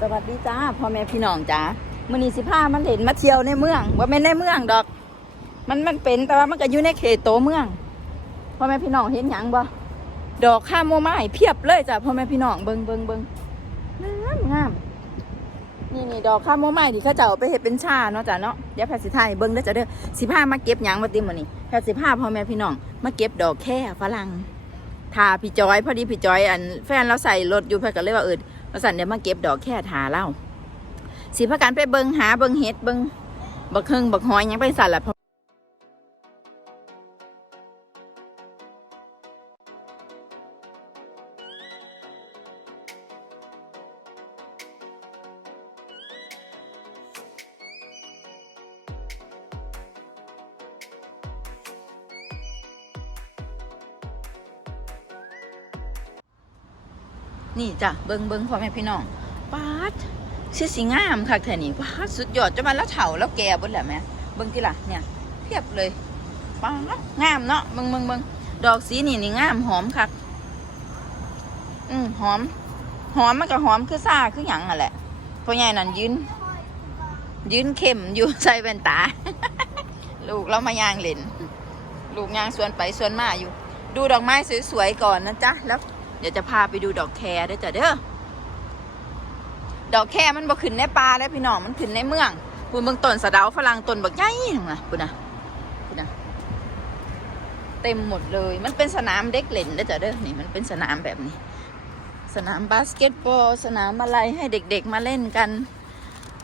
สวัสดีจ้าพ่อแม่พี่น้องจ้ามือนีสิพามันเล่นมาเที่ยวในเมือง ว่าแม่ในเมืองดอก มันมันเป็นแต่ว่ามันก็อยู่ในเขตโตเมืองพ่อแม่พี่น้องเห็นหยังบ่ดอกข้ามโมไม้เพียบเลยจ้าพ่อแม่พี่น้องเบิงเบิงเบิงงามงามนี่นี่ดอกข้ามโมไม้ที่เขาเจ้าไปเฮ็ดเป็นชาเนาะจ้าเนาะเดี๋ยวแพทย์สิถ่ายเบิงเด้อจ้าเด้อสิพามาเก็บหยังมาติมือนี้แพทย์สิพาพ่อแม่พี่น้องมาเก็บดอกแค่ฝรั่งทาพี่จอย พอดีพี่จอยอันแฟนเราใส่รถอยู่แพทย์ก็เลยว่าเออ มาสั่นเดี๋ยวมาเก็บดอกแค่หาเล่าสีพากันไปเบิงหาเบิงเห็ดเบิงบักเฮงบักหอยยังไปสั่นละ จ้ะเบิงเบิงพ่อแม่พี่น้องป้าดชื่อสีงามค่ะแค่นี้ป้าดสุดยอดจะมาแล้วเถาแล้วแก่บนแหละแม่เบิงกี่ล่ะเนี่ยเพียบเลยป้าดงามเนาะเบิงเบิงเบิงดอกสีนี่นี่งามหอมค่ะอืมหอม หอมมันก็หอมคือซ่าคือหยังอะแหละพ่อใหญ่นั่นยืนยืนเข้มอยู่ใส่แว่นตา ลูกเรามายางเล่น ลูกยางสวนไปสวนมาอยู่ ดูดอกไม้สวยๆก่อนนะจ๊ะแล้ว เดี๋ยวจะพาไปดูดอกแคร์ด้วยจ้ะเด้อ ดอกแคร์มันบ่ขึ้นในป่าแล้วพี่น้องมันขึ้นในเมืองคุณเบิ่งต้นสะเดาฝรั่งต้นบักใหญ่นั่นนะคุณนะคุณนะเต็มหมดเลย มันเป็นสนามเด็กเล่นด้วยจ้ะเด้อ นี่มันเป็นสนามแบบนี้ สนามบาสเกตบอล สนามอะไรให้เด็กๆมาเล่นกัน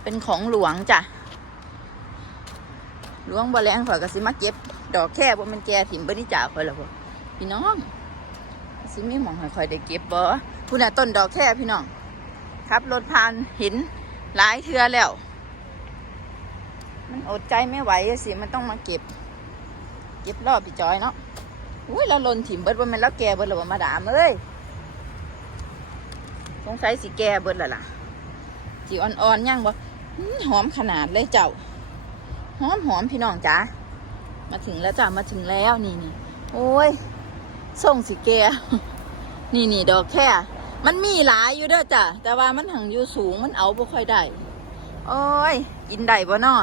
เป็นของหลวงจ้ะ หลวงบ่แรงข่อยก็สิมาเก็บ ดอกแค่บ่มันแก่ถิ่มบริจ่าคข่อยล้วบ่พี่น้อง สิมีหมองให้คอยได้เก็บบ่คุณน่ะต้นดอกแค่พี่น้องขับรถผ่านห็นหลายเทือแล้ว มันอดใจไม่ไหวสิมันต้องมาเก็บ เก็บรอบพี่จอยเนาะอุ้ยเราลนถิ่มเบิดว่ามันแล้วแกเบิดหรือว่ามาดามเอ้ยสงสัยสิแกเบิดและล่ะจีอ่อนๆยังบ่หอมขนาดเลยเจ้าหอมหอมพี่น้องจ้ามาถึงแล้วจ้ามาถึงแล้วนี่นี่โอ้ย ส่งสิแกนี่นี่ดอกแค่ มันมีหลายอยู่เด้อจ้ะ แต่ว่ามันหังอยู่สูงมันเอาบ่ค่อยได้ โอ้ย กินได้บ่นอ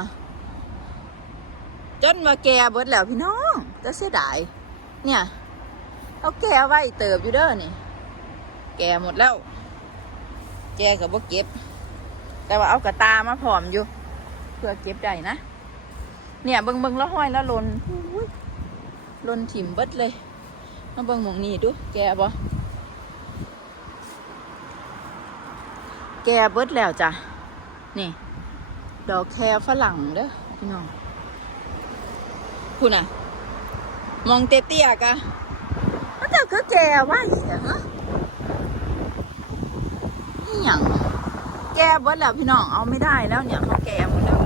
จนว่าแกเบิดแล้วพี่น้องจะเสียดาย เนี่ยเอาแกไว้เติบอยู่เด้อนี่ แกหมดแล้ว แกกับบ่เก็บ แต่ว่าเอากระตามาผอมอยู่ เพื่อเก็บได้นะ เนี่ยเบิงเบิงแล้วห้อยแล้วลนลนถิ่มเบิดเลย มาเบิ่งหมองนี่ดู แกบ่แกเบิดแล้วจ้ะ นี่ ดอกแคฝรั่งเด้อพี่น้องคุณอะ มองเตี้ยๆกะมันจะคือแกว่าอีกอะฮะนี่หยังแกเบิดแล้วพี่น้องเอาไม่ได้แล้วเนี่ยเขาแกหมดแล้ว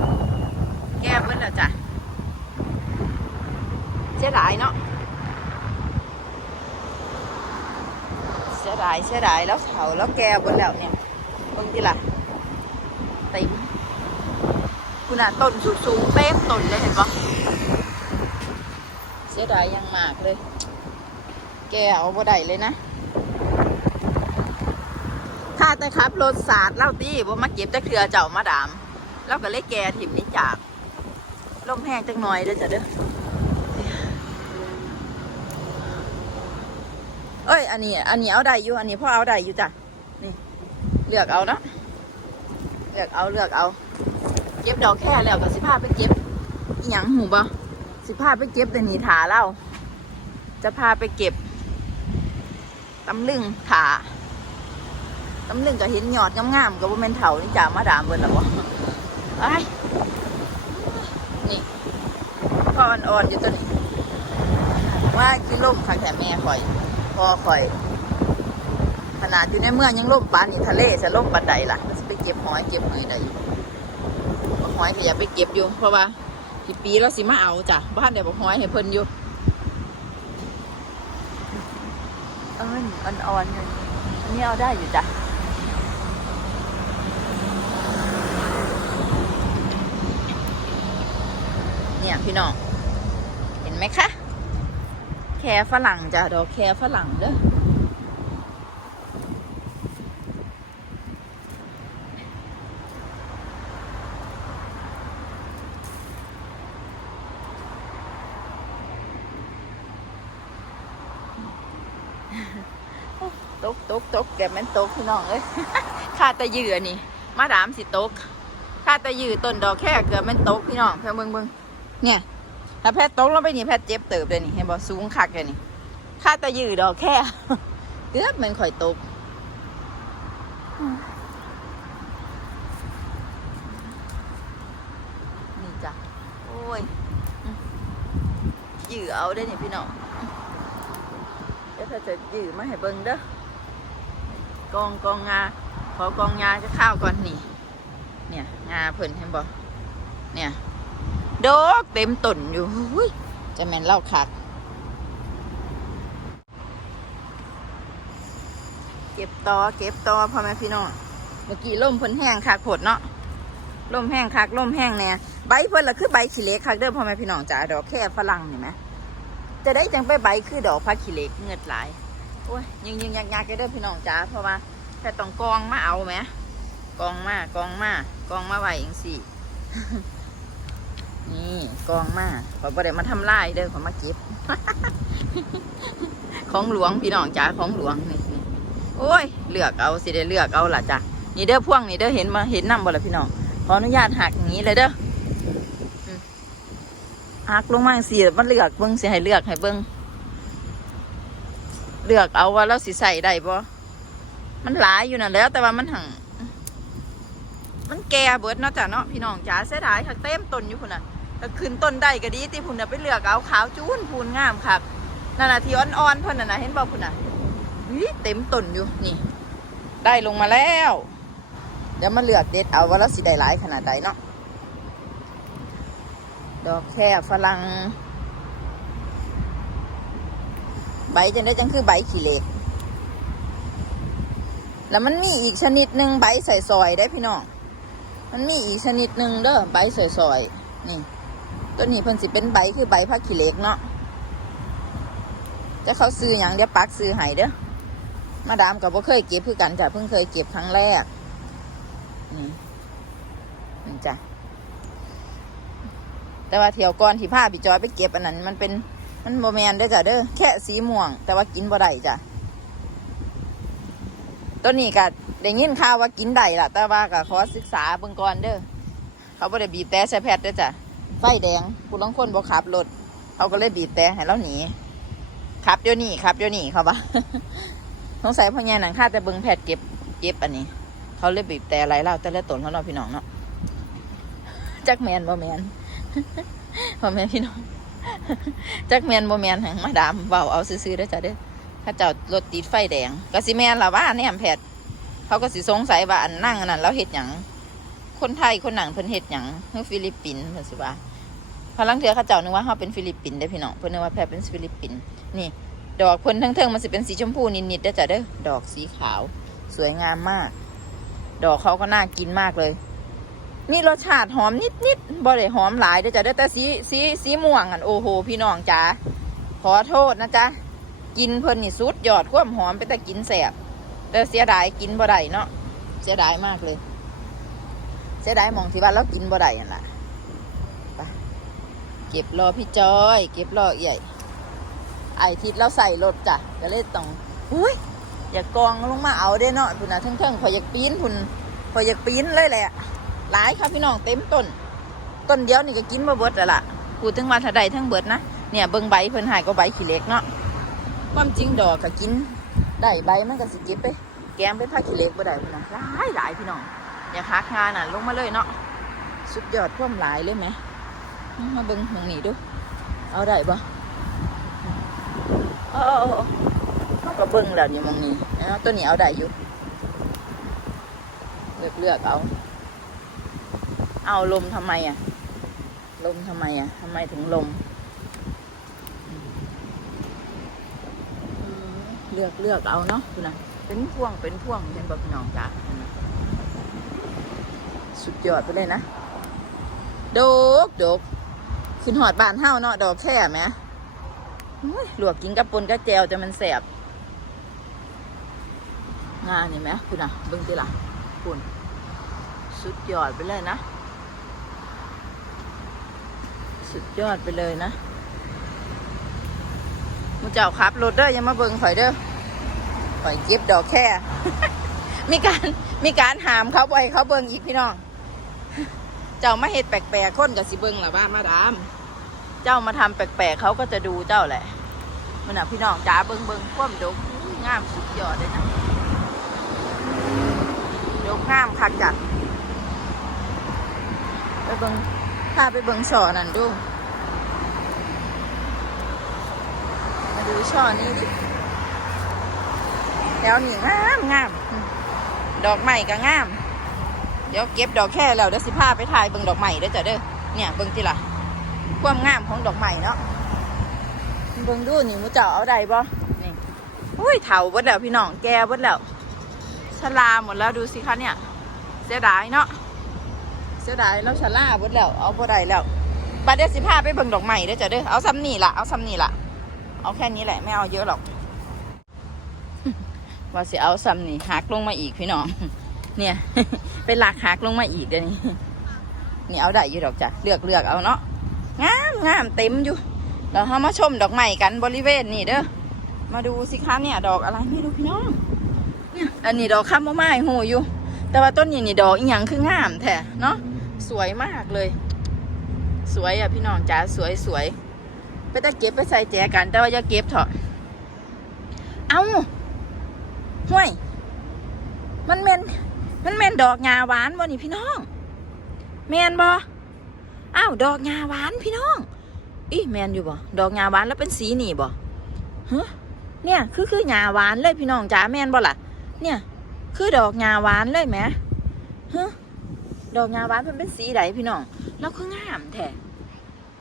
แกเบิดแล้วจ้ะเสียดายเนาะ เสียดายเสียดายแล้วเผาแล้วแกบนแล้วเนี่ยบางทีล่ะติมคุณน่ะต้นสูงๆเต็มต้นเลยเห็นปะเสียดายยังมากเลย แกเอาบ่ได้เลยนะถ้าแต่ครับรถสาดเล่าตีว่ามาเก็บแต่เครือเจ้ามาดาม แล้วก็เลยแกถิ่มนี้จากลมแห้งจังหน่อยเด้อจ้ะเด้อ เอ้ย อันนี้ อันนี้เอาได้อยู่ อันนี้พ่อเอาได้อยู่จ้ะ นี่ เลือกเอาเนาะ เลือกเอา เลือกเอา เก็บดอกแค่แล้วกับสิพาไปเก็บอหยังหูบ่สิพาไปเก็บแต่นี่ถาเล่า จะพาไปเก็บตำลึงถาตำลึงก็เห็นยอดงามๆกับว่าเป็นเถานี่จ่ามาดามเบิดแล้วบ่ไอ้นี่พ่ออ่อนๆอยู่ตัวนี้ ว่ากินล่มค่ะแต่แม่ข่อย พอข่อย ขนาดอยู่ในเมืองยังล่มปานนี่ทะเลจะล่มปันใดล่ะจะไปเก็บหอยเก็บหอยใดบอกหอยก็อย่าไปเก็บอยู่เพราะว่าทีปีเราสิมาเอาจ้ะบ้านเดี๋ยวบอกหอยให้เพิ่นอยู่เอิ้นอ่อนๆอยู่อันนี้เอาได้อยู่จ้ะเนี่ยพี่น้องเห็นไหมคะแแคฝรั่งจ้ะดอกแคฝรั่งเด้อตกตกตกแกมันตกพี่น้องเอ้ยข้าตะยือนี่ มาดามสิตกข้าตะยือต้นดอกแค่เกือบมันตกพี่น้องเพื่อเบิ่งเบิ่งเนี่ย ถ้าแพทย์ตกลงไปนี่แพทย์เจ็บเติบเลยนี่เห็นบ่สูงคักเลยนี่ข้าตะยือดอกแค่เกือบเหมันข่อยตกนี่จ้ะโอ้ยอืมยือเอาได้นี่พี่น้องเดี๋ยวถ้าจะยือมาให้เบิ่งเด้อกองกองงาขอกองงาจะข้าวก่อนนี่ เนี่ยงาเพิ่นเห็นบ่เนี่ย ดอกเต็มต้นอยู่หุ้ยจะแม่นเล่าขาดเก็บตอเก็บตอพ่อแม่พี่น้องเมื่อกี้ล่มเพิ่นแห้งคักโผดเนาะล่มแห้งคักล่มแห้งแน่ใบเพิ่นละคือใบขี้เหล็กคักเด้อพ่อแม่พี่น้องจ๋าดอกแค่ฝรั่งนี่ไหมจะได้จังไปใบคือดอกพักขี้เหล็กเงือดหลายโอ้ยยิงยิงยากยากๆเด้อพี่น้องจ๋าเพราะว่าแค่ต้องกองมาเอาไหมกองมากองมากองมาไว้เองสิ นี่กองมากขอประเดี๋ยวมาทำลายเด้อขอมาเก็บ ของหลวงพี่น้องจ๋าของหลวงนี่นี่โอ้ยเลือกเอาสิได้เลือกเอาล่ะจ้ะนี่เด้อพ่วงนี่เด้อเห็นมาเห็นนำบ่ล่ะพี่น้องขออนุญาตหักอย่างนี้เลยเด้อหักลงมาสิมันเลือกเบิ่งสิให้เลือกให้เบิ่งเลือกเอาว่าเราสิใส่ได้บ่มันหลายอยู่นั่นแล้ว แต่ว่ามันหังมันแก่เบิดเนาะจ้ะเนาะพี่น้องจ๋าเสียดายค่ะเต็มต้นอยู่พุ่นน่ะ ก็ขึ้นต้นได้ก็ดีที่พุ่นน่ะไปเลือกเอาขาวจูนพูนงามครับนั่นน่ะที่อ่อนๆเพิ่นน่ะนะเห็นบ่พุ่นน่ะวิเต็มต้นอยู่นี่ ได้ลงมาแล้วเดี๋ยวมาเลือกเด็ดเอาว่าเราสิได้หลายขนาดใดเนาะดอกแค่ฝรั่งใบจังได้จังคือใบขี้เหล็กแล้วมันมีอีกชนิดหนึ่งใบใส่ซอยได้พี่น้อง มันมีอีกชนิดหนึ่งเด้อใบใส่ซอยนี่ ตัวนี้เพิ่นสิเป็นใบคือใบพักขี้เหล็กเนาะจะเขาซื้ออย่างเดี๋ยวปักซื้อให้เด้อมาดามกับว่าเคยเก็บคือกันจ้ะเพิ่งเคยเก็บครั้งแรกนี่นี่จ้ะแต่ว่าเที่ยวก่อนที่ผ้าพี่จอยไปเก็บอันนั้น มันเป็นมันโมแมนได้อจ้ะเด้อแค่สีม่วง แต่ว่ากินบ่ได้จ้ะตัวนี้ก็ได้ยินข่าวว่ากินได้ล่ะ แต่ว่าก็ขอศึกษาเบิ่งก่อนเด้อเขาบ่ได้บีบแต่ใส่แพทย์เด้อจ้ะ ไฟแดงผู้ลางคนบ่ขับรถเขาก็เลยบีบแต่ให้เราหนีขับเดี๋ยวนี้ขับเดี๋ยวนี้เขาบ่าสงสัยพ่อแง่หนังค่าแต่เบิ่งแพทย์เก็บเก็บอันนี้ เขาเลยบีบแต่ไรเล่าแต่ละตนเขาเนาะพี่น้องเนาะจักแมนบ่แมนพ่อแม่พี่น้องจักแมนบ่แมนหังมาดามเบาเอาซื้อๆเด้จ้ะเด้อถ้าเจ้ารถติดไฟแดงก็สิแมนละว่าแนมแพทย์เขาก็สิสงสัยว่าอันนั่งอันนั้นแล้วเฮ็ดหยัง คนไทยคนหนังเพิ่นเฮ็ดหยังเฮ้ฟิลิปปินส์เพิ่นสิว่าพลังเถือเขาเจ้านึกว่าเฮาเป็นฟิลิปปินส์เด้พี่น้องเพิ่นนึกว่าแพทย์เป็นฟิลิปปินส์นี่ ดอกเพิ่นทั้งเทิงมันสิเป็นสีชมพูนิดๆเด้จ้ะเด้อดอกสีขาว สวยงามมาก ดอกเขาก็น่ากินมากเลยมีรสชาติหอมนิดๆบ่ได้หอมหลายเด้อจ้ะเด้อแต่สีสีสีม่วงอันโอ้โหพี่น้องจ๋าขอโทษนะจ๊ะกินเพิ่นนี่สุดยอดความหอมไปแต่กินแสบแต่เสียดายกินบ่ได้เนาะเสียดายมากเลย สียดายมองที่ว่าเรากินบ่ได้นั่นล่ะไปเก็บรอพี่จอย เก็บรอใหญ่ไอทิศเราใส่รถจ้ะก็เลยต้องอุ้ยอย่ากองลงมาเอาได้เนาะพุ่นนะเทิงๆพอยอยากปีนพุ่นพอยอยากปีนเลยแหละหลายครับพี่น้องเต็มต้น ต้นเดียวนี่ก็กินมาเบิดแล้วล่ะพูดถึงว่าถ้าใดทั้งเบิดนะเนี่ยเบิ่งใบเพิ่นหายก็ใบขี้เล็กเนาะความจริงดอกก็กินได้ใบมันก็สิเก็บไป แกงเป็นผักขี้เล็กบ่ได้พุ่นนะหลายหลายพี่น้อง อย่าคักงานน่ะ ลงมาเลยเนาะสุดยอดความหลายเลยไหมมาเบิ่งหมองนี้ดู เอาได้บ่เออเขาก็เบิ่งแล้วนี่มองนี้ตัวนี้เอาได้อยู่เลือกเลือกเอา เอาลมทำไมอะ ลมทำไมอะทำไมถึงลม เลือกเลือกเอาเนาะคุณนะเป็นพ่วงเป็นพ่วงเห็นบ่พี่น้องจ๋า สุดยอดไปเลยนะดกดกขึ้นหอดบานเท่าเนาะดอกแค่ไหมอุ้ยลวกกินกับปนกับแจวจะมันแสบงานเห็นไหมคุณน่ะเบิ่งติล่ะคุณสุดยอดไปเลยนะ สุดยอดไปเลยนะมูเจ้าขับรถเด้อยังมาเบิ่งข่อยเด้อข่อยเก็บดอกแค่ มีการมีการหามเขาบ่อยเขาเบิ่งอีกพี่น้อง เจ้ามาเฮ็ดแปลกๆคนกับสิเบิ่งล่ะว่ามาดาม เจ้ามาทำแปลกๆเขาก็จะดูเจ้าแหละมันน่ะพี่น้องจ๋าเบิงเบิ่งคว่ำดกงามสุดยอดเลยนะดกงามคักจัดไปเบิงพาไปเบิงช่อนั่นดู มาดูช่อนี้ดิแถวนี้งามงามดอกใหม่ก็งาม เดี๋ยวเก็บดอกแค่แล้วเดี๋ยวสิพาไปถ่ายเบิ่งดอกใหม่เด้อจ้ะเด้อเนี่ยเบิ่งทีละความงามของดอกใหม่เนาะเบิ่งดูนี่มูเจ้าเอาได้บ่นี่อุ้ยเถาเบิดแล้วพี่น้องแก่เบิดแล้วชราหมดแล้วดูสิคะเนี่ย เสียดายเนาะเสียดายแล้วชราเบิดแล้วเอาบ่ได้แล้วบัดเดี๋ยวสิพาไปเบิ่งดอกใหม่เด้อจ้ะเด้อเอาซ้ำนี่ล่ะเอาซ้ำนี่ล่ะเอาแค่นี้แหละไม่เอาเยอะหรอกว่าสิเอาซ้ำนี่หักลงมาอีกพี่น้อง เนี่ย เป็นหลักหักลงมาอีกเดี๋ยวนี้นี่เอาได้อยู่ดอกจ้ะเลือกเลือกเอาเนาะงามงามเต็มอยู่เราเอามาชมดอกใหม่กันบริเวณนี่เด้อมาดูสิคะเนี่ย ดอกอะไรไม่รู้พี่น้องเนี่ยอันนี้ดอกข้ามไม้หูอยู่ แต่ว่าต้นนี้นี่ดอกอีหยังคืองามแท้เนาะสวยมากเลย สวยอะพี่น้องจ๋าสวยสวยไปตะเก็บไปใส่แจกัน แต่ว่าอย่าเก็บเถอะเอาห่วย มันเมน มันเมนดอกงาหวานบ่นี่พี่น้อง แมนบ่อ้าวดอกงาหวานพี่น้อง อีแมนอยู่บ่ดอกงาหวานแล้วเป็นสีนี่บ่ฮะเนี่ยคือคืองาหวานเลยพี่น้องจ๋าแมนบ่ล่ะ เนี่ย คือดอกงาหวานเลยแหมฮะดอกงาหวานมันเป็นสีไหนพี่น้องแล้วคืองามแท้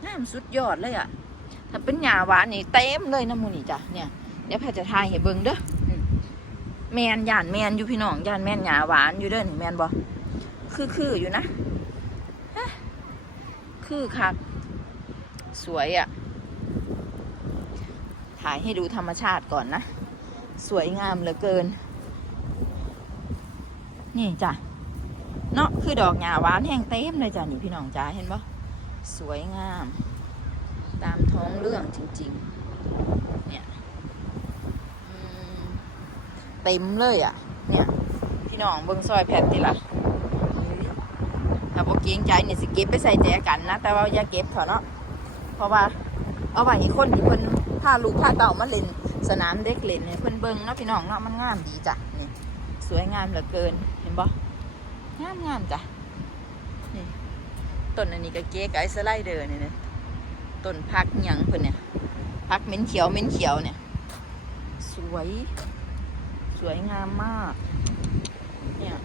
งามสุดยอดเลยอะถ้าเป็นงาหวานนี่เต็มเลยนะมูนี่จ้ะเนี่ยเดี๋ยวแพทจะทายให้เบิ่งเด้อ แมนหย่านแมนอยู่พี่น้องหย่านแมนหยาหวานอยู่เด้อนี่แมนบ่คือคืออยู่นะคือค่ะสวยอะ่ะ ถ่ายให้ดูธรรมชาติก่อนนะ สวยงามเหลือเกิน นี่จ้ะเนาะคือดอกหญ้าหวานแห้งเต็มเลยจ้ะนี่พี่น้องจ้าเห็นบ่สวยงาม ตามท้องเรื่องจริง ๆ เนี่ยอืม เต็มเลยอะ เนี่ยพี่น้องเบิ่งซอยแพทติล่ะถ้าบ่เกรงใจเนี่ยสิเก็บไปใส่แจกันนะ แต่ว่าอย่าเก็บเถอะเนาะเพราะว่าเอาไว้ให้คนที่เพิ่นพาลูกพาเต่ามาเล่นสนามเด็กเล่นเนี่ยเพิ่นเบิ่งเนาะพี่น้องเนาะมันงามดีจ้ะนี่สวยงามเหลือเกินเห็นบ่งามงามจ้ะนี่ต้นอันนี้ก็เก๋ไก่สไลเดอร์นี่นะต้นพักหยังเพิ่นเนี่ยพักเม็นเขียวเม็นเขียวเนี่ย สวย วยงามมาก เนี่ย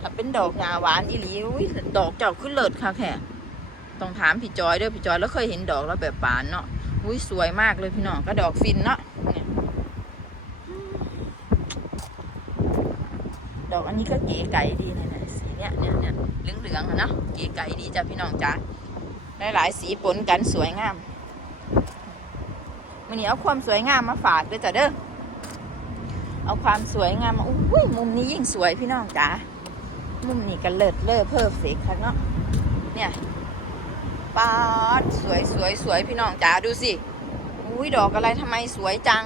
ถ้าเป็นดอกงาหวานอีหลีอุ้ยดอกเจ้าขึ้นเลิศค่ะแค่ต้องถามพี่จอยเด้อพี่จอยแล้วเคยเห็นดอกแล้วแบบปานเนาะอุ้ยสวยมากเลยพี่น้องก็ดอกฟินเนาะเนี่ยดอกอันนี้ก็เก๋ไก๋ดีเนี่ยสีเนี้ยเนี่ยเนี่ยเหลืองเหลืองๆอะเนาะเก๋ไก๋ดีจ้ะพี่น้องจ้าหลายๆสีปนกันสวยงามวันนี้เอาความสวยงามมาฝากด้วยจ้ะเด้อ เอาความสวยงามมาอุ้ยมุมนี้ยิ่งสวยพี่น้องจ๋ามุมนี้กันเลิศเลิศเพิ่มเสกค่ะเนาะเนี่ยปาดสวยสวยสวยพี่น้องจ๋าดูสิอุ้ยดอกอะไรทำไมสวยจัง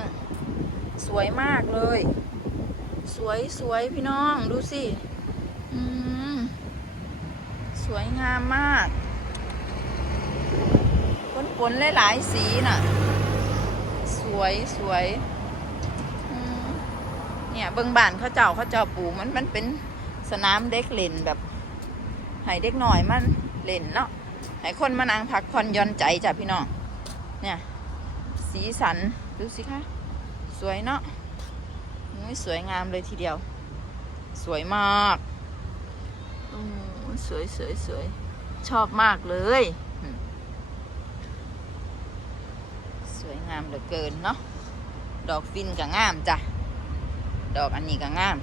สวยมากเลย สวยสวยพี่น้องดูสิอืมสวยงามมากปนๆหลายๆสีน่ะ สวยสวย เนี่ยเบิ่งบ้านเขาเจ้าเขาเจ้าปูมันมันเป็นสนามเด็กเล่นแบบให้เด็กหน่อยมันเล่นเนาะให้คนมานั่งพักผ่อนย่อนใจจ้ะพี่น้องเนี่ย สีสันดูสิคะสวยเนาะอุ้ยสวยงามเลยทีเดียว สวยมากอืมสวยสวยสวยชอบมากเลย สวยงามเหลือเกินเนาะดอกฟินก็งามจ้ะ ดอกอันนี้ก็งาม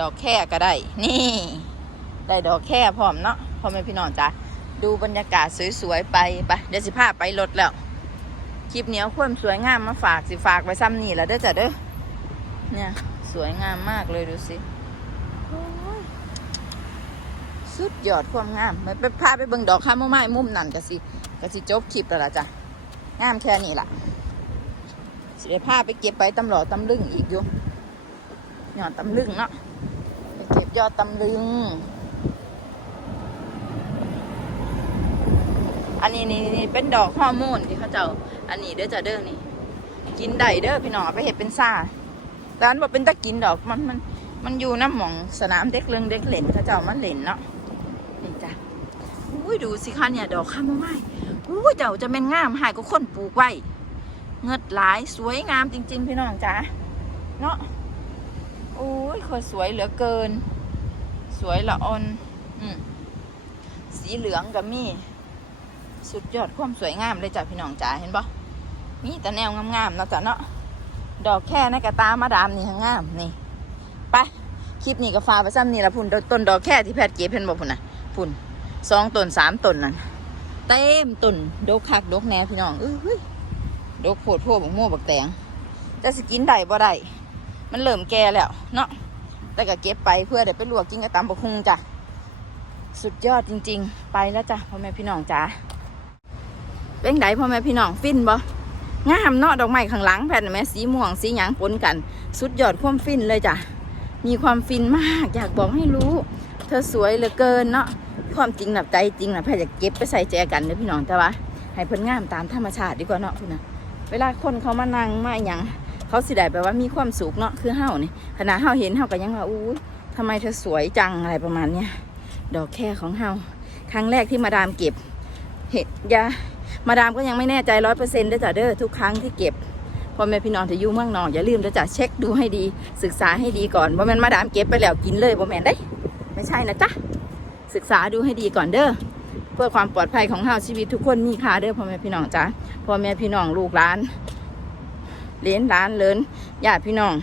ดอกแค่ก็ได้ นี่ ได้ดอกแค่พร้อมเนาะพ่อแม่พี่น้องจ้ะดูบรรยากาศสวยๆไปไปเดี๋ยวสิพาไปรถแล้ว คลิปเนี้ยความสวยงามมาฝากสิฝากไว้ซ้ำนี่แหล้วเด้อจ้ะเด้อเนี่ยสวยงามมากเลยดูสิสุดยอดความงามไปไปพาไปเบิ่งดอกข้ามไม้มุมนั่นกะสิกะสิจบคลิปแล้วล่ะจ้ะงามแค่นี้ล่ะสิได้พาไปเก็บไปตำหลอตำลึงอีกอยู่ ยอดตำลึงเนาะไปเก็บยอดตำลึง อันนี้นี่นี่เป็นดอกฮอร์โมนที่เขาเจ้า อันนี้เด้อจ้ะเด้อนี่ กินได้เด้อพี่น้องไปเห็ดเป็นซ่าร้านบอกเป็นตะกินดอกมันมันมันอยู่น้ำหมองสนามเด็กเรื่องเด็กเล่นเขาเจ้ามันเล่นเนาะนี่จ้ะอุ้ยดูสิคะเนี่ยดอกข้ามไม้อุ้ยเจ้าจะเป็นงามหายก็คนปลูกไว้เงิดหลายสวยงามจริง ๆ พี่น้องจ้ะเนาะ โอ้ยคนสวยเหลือเกิน สวยละอ่อนอืมสีเหลืองกับมีสุดยอดความสวยงามเลยจ้ะพี่น้องจ๋าเห็นปะมีแต่แนวงามๆเนาะจ้ะเนาะดอกแค่ในกระตามาดามนี่งามนี่ไปคลิปนี้ก็ฟ้าไปซ้ำนี่ละพุ่นต้นดอกแค่ที่แพทย์เก็บเห็นบ่พุ่นนะพุ่นสองต้นสามต้นนั่นเต็มต้นดกคักดกแนวพี่น้องเอ้ยดกโพดโพบักโม่บักแตงแต่สกินได้บ่ได้ มันเริ่มแก่แล้ว เนาะแต่ก็เก็บไปเพื่อเดี๋ยวไปลวกกินกับตำบักฮุงจ้ะ สุดยอดจริง ๆ ไปแล้วจ้ะพ่อแม่พี่น้องจ้าเป็นไดพ่อแม่พี่น้องฟินบ่งามเนาะดอกไม้ข้างหลังแผ่นแม่สีม่วงสีหยางปนกัน สุดยอดความฟินเลยจ้ะ มีความฟินมากอยากบอกให้รู้ เธอสวยเหลือเกินเนาะความจริงแบบใจจริงนะแพทย์เก็บไปใส่แจกันเด้อพี่น้องแต่ว่าให้เพิ่นงามตามธรรมชาติดีกว่าเนาะคุณนะเวลาคนเขามานั่งมาหยัง เขาสิได้แปลว่ามีความสุขเนาะคือเฮานี่ขณะเฮาเห็นเฮาก็ยังว่าอู้ยทำไมเธอสวยจังอะไรประมาณเนี้ยดอกแค่ของเฮาครั้งแรกที่มาดามเก็บ เห็ดยามาดามก็ยังไม่แน่ใจร้อยเปอร์เซ็นต์ด้อจ้ะเด้อทุกครั้งที่เก็บพ่อแม่พี่น้องจะอยู่เมืองนอกอย่าลืมด้อจ้ะเช็คดูให้ดีศึกษาให้ดีก่อนว่าม่นมาดามเก็บไปแล้วกินเลยบ่แม่นได้ ไม่ใช่นะจ๊ะศึกษาดูให้ดีก่อนเด้อเพื่อความปลอดภัยของเฮาชีวิตทุกคนมีค่าเด้อพ่อแม่พี่น้องจ้ะพ่อแม่พี่น้องลูกหลาน เล้นหลานเลินญาติพี่น้อง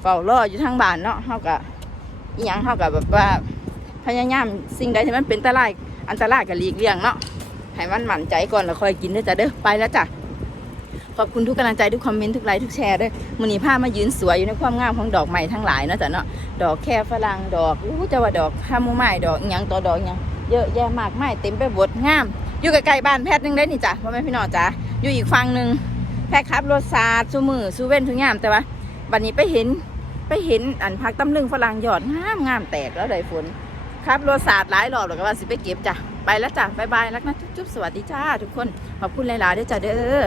เฝ้ารออยู่ทางบ้านเนาะเฮาก็อีหยังเฮาก็แบบว่าพยายามสิ่งใดที่มันเป็นอันตรายอันตรายก็หลีกเลี่ยงเนาะให้มันหมั่นใจก่อนแล้วค่อยกินเด้อจ้ะเด้อไปแล้วจ้ะขอบคุณทุกกำลังใจทุกคอมเมนต์ทุกไลค์ทุกแชร์ด้วยมือนีผ้ามายืนสวยอยู่ในความงามของดอกไม้ทั้งหลายเนาะจ้ะเนาะดอกแค่ฝรั่งดอกอู้จะว่าดอกฮาโมไมล์ดอกอิหยังต่อดอกอิหยังเยอะแยะมากมายเต็มไปหมดงาม อยู่ใกล้ๆบ้านแพทย์นึงได้นี่จ้ะพ่อแม่พี่น้องจ้ะอยู่อีกฝั่งหนึ่ง แพคครับรถซาดซูมือซูเว่นทุกยามแต่ว่าวันนี้ไปเห็นไปเห็นอันพักตำลึงฝรั่งหยอดงามงามแตกแล้วเลยฝนครับรถศาสตร์หลายรอบแล้วก็ว่าสิไปเก็บจ้ะไปแล้วจ้ะบายบายรักนะจุ๊บๆสวัสดีจ้าทุกคนขอบคุณหลายๆด้วยจ้ะเด้อ